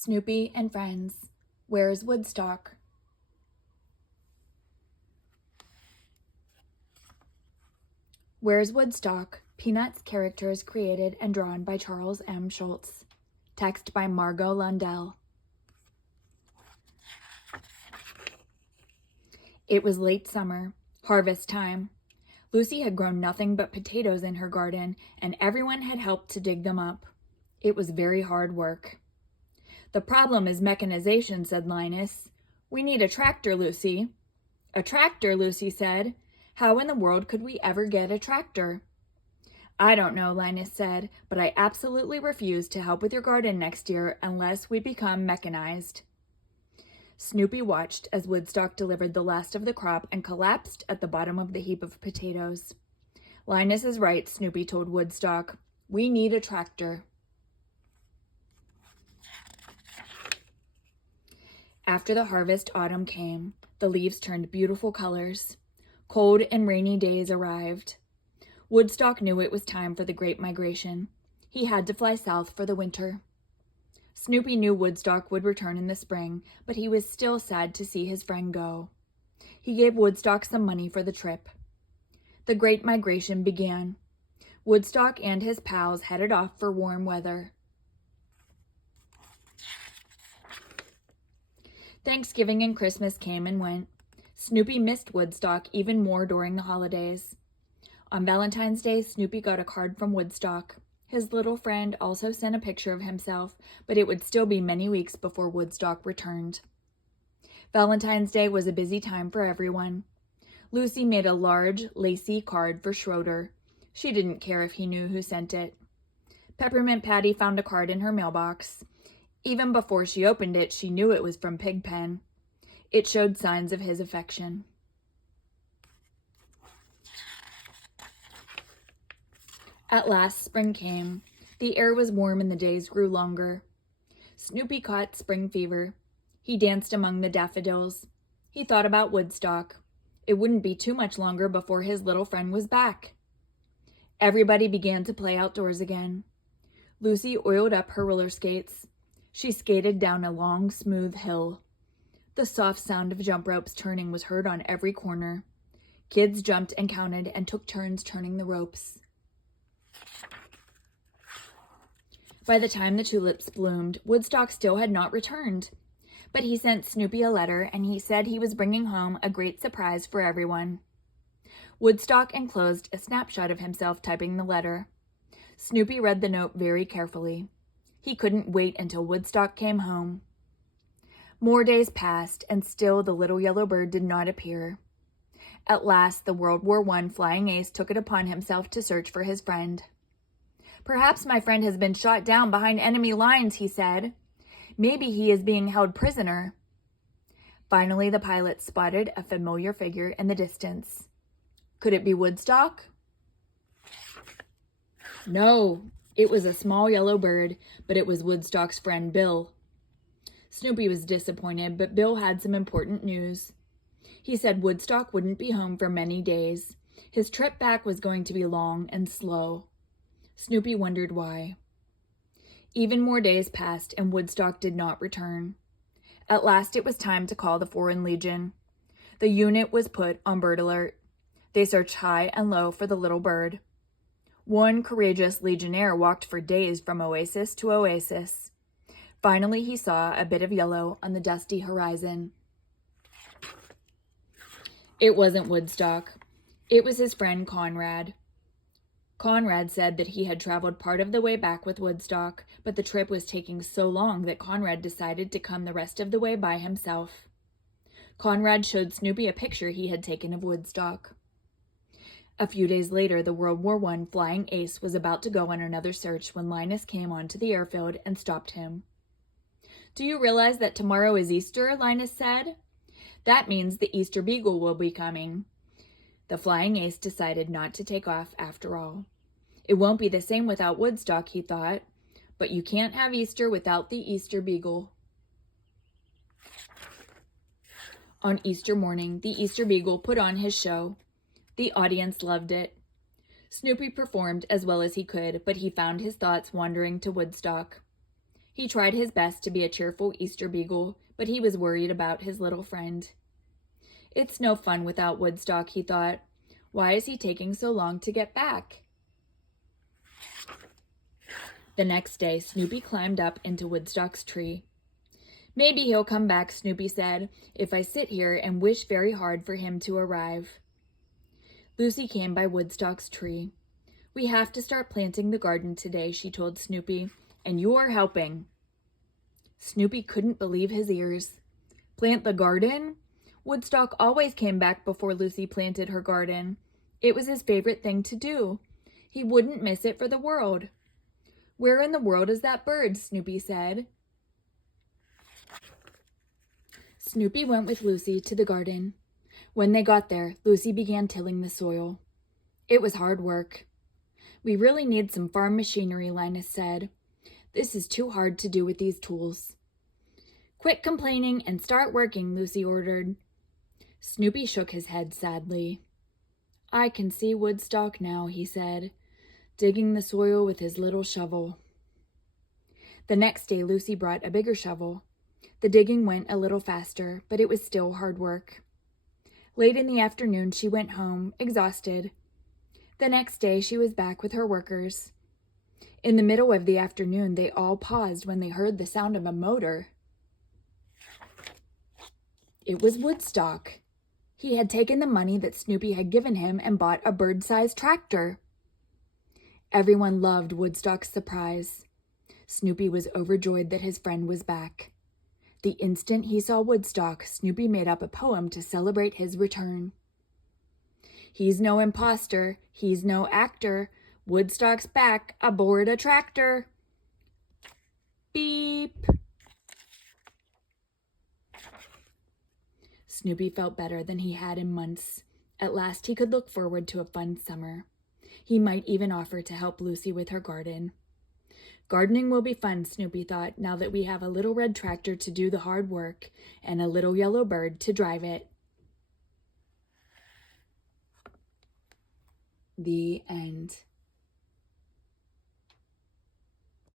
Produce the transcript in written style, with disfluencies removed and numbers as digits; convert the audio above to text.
Snoopy and Friends. Where's Woodstock? Where's Woodstock? Peanuts characters created and drawn by Charles M. Schulz. Text by Margo Lundell. It was late summer, harvest time. Lucy had grown nothing but potatoes in her garden, and everyone had helped to dig them up. It was very hard work. "The problem is mechanization," said Linus. "We need a tractor, Lucy." "A tractor," Lucy said. "How in the world could we ever get a tractor?" "I don't know," Linus said, "but I absolutely refuse to help with your garden next year unless we become mechanized." Snoopy watched as Woodstock delivered the last of the crop and collapsed at the bottom of the heap of potatoes. "Linus is right," Snoopy told Woodstock. "We need a tractor." After the harvest, autumn came. The leaves turned beautiful colors. Cold and rainy days arrived. Woodstock knew it was time for the great migration. He had to fly south for the winter. Snoopy knew Woodstock would return in the spring, but he was still sad to see his friend go. He gave Woodstock some money for the trip. The great migration began. Woodstock and his pals headed off for warm weather. Thanksgiving and Christmas came and went. Snoopy missed Woodstock even more during the holidays. On Valentine's Day, Snoopy got a card from Woodstock. His little friend also sent a picture of himself, but it would still be many weeks before Woodstock returned. Valentine's Day was a busy time for everyone. Lucy made a large, lacy card for Schroeder. She didn't care if he knew who sent it. Peppermint Patty found a card in her mailbox. Even before she opened it, she knew it was from Pigpen. It showed signs of his affection. At last, spring came. The air was warm and the days grew longer. Snoopy caught spring fever. He danced among the daffodils. He thought about Woodstock. It wouldn't be too much longer before his little friend was back. Everybody began to play outdoors again. Lucy oiled up her roller skates. She skated down a long, smooth hill. The soft sound of jump ropes turning was heard on every corner. Kids jumped and counted and took turns turning the ropes. By the time the tulips bloomed, Woodstock still had not returned. But he sent Snoopy a letter, and he said he was bringing home a great surprise for everyone. Woodstock enclosed a snapshot of himself typing the letter. Snoopy read the note very carefully. He couldn't wait until Woodstock came home. More days passed, and still the little yellow bird did not appear. At last, the World War I flying ace took it upon himself to search for his friend. "Perhaps my friend has been shot down behind enemy lines," he said. "Maybe he is being held prisoner." Finally, the pilot spotted a familiar figure in the distance. Could it be Woodstock? No, it was a small yellow bird, but it was Woodstock's friend Bill. Snoopy was disappointed, but Bill had some important news. He said Woodstock wouldn't be home for many days. His trip back was going to be long and slow. Snoopy wondered why. Even more days passed, and Woodstock did not return. At last it was time to call the Foreign Legion. The unit was put on bird alert. They searched high and low for the little bird. One courageous legionnaire walked for days from oasis to oasis. Finally, he saw a bit of yellow on the dusty horizon. It wasn't Woodstock. It was his friend Conrad. Conrad said that he had traveled part of the way back with Woodstock, but the trip was taking so long that Conrad decided to come the rest of the way by himself. Conrad showed Snoopy a picture he had taken of Woodstock. A few days later, the World War I flying ace was about to go on another search when Linus came onto the airfield and stopped him. "Do you realize that tomorrow is Easter?" Linus said. "That means the Easter Beagle will be coming." The flying ace decided not to take off after all. It won't be the same without Woodstock, he thought, but you can't have Easter without the Easter Beagle. On Easter morning, the Easter Beagle put on his show. The audience loved it. Snoopy performed as well as he could, but he found his thoughts wandering to Woodstock. He tried his best to be a cheerful Easter beagle, but he was worried about his little friend. It's no fun without Woodstock, he thought. Why is he taking so long to get back? The next day, Snoopy climbed up into Woodstock's tree. Maybe he'll come back, Snoopy said, if I sit here and wish very hard for him to arrive. Lucy came by Woodstock's tree. We have to start planting the garden today, she told Snoopy, and you are helping. Snoopy couldn't believe his ears. Plant the garden? Woodstock always came back before Lucy planted her garden. It was his favorite thing to do. He wouldn't miss it for the world. Where in the world is that bird? Snoopy said. Snoopy went with Lucy to the garden. When they got there, Lucy began tilling the soil. It was hard work. We really need some farm machinery, Linus said. This is too hard to do with these tools. Quit complaining and start working, Lucy ordered. Snoopy shook his head sadly. I can see Woodstock now, he said, digging the soil with his little shovel. The next day, Lucy brought a bigger shovel. The digging went a little faster, but it was still hard work. Late in the afternoon, she went home, exhausted. The next day, she was back with her workers. In the middle of the afternoon, they all paused when they heard the sound of a motor. It was Woodstock. He had taken the money that Snoopy had given him and bought a bird-sized tractor. Everyone loved Woodstock's surprise. Snoopy was overjoyed that his friend was back. The instant he saw Woodstock, Snoopy made up a poem to celebrate his return. He's no imposter, he's no actor. Woodstock's back aboard a tractor. Beep. Snoopy felt better than he had in months. At last he could look forward to a fun summer. He might even offer to help Lucy with her garden. Gardening will be fun, Snoopy thought, now that we have a little red tractor to do the hard work and a little yellow bird to drive it. The end.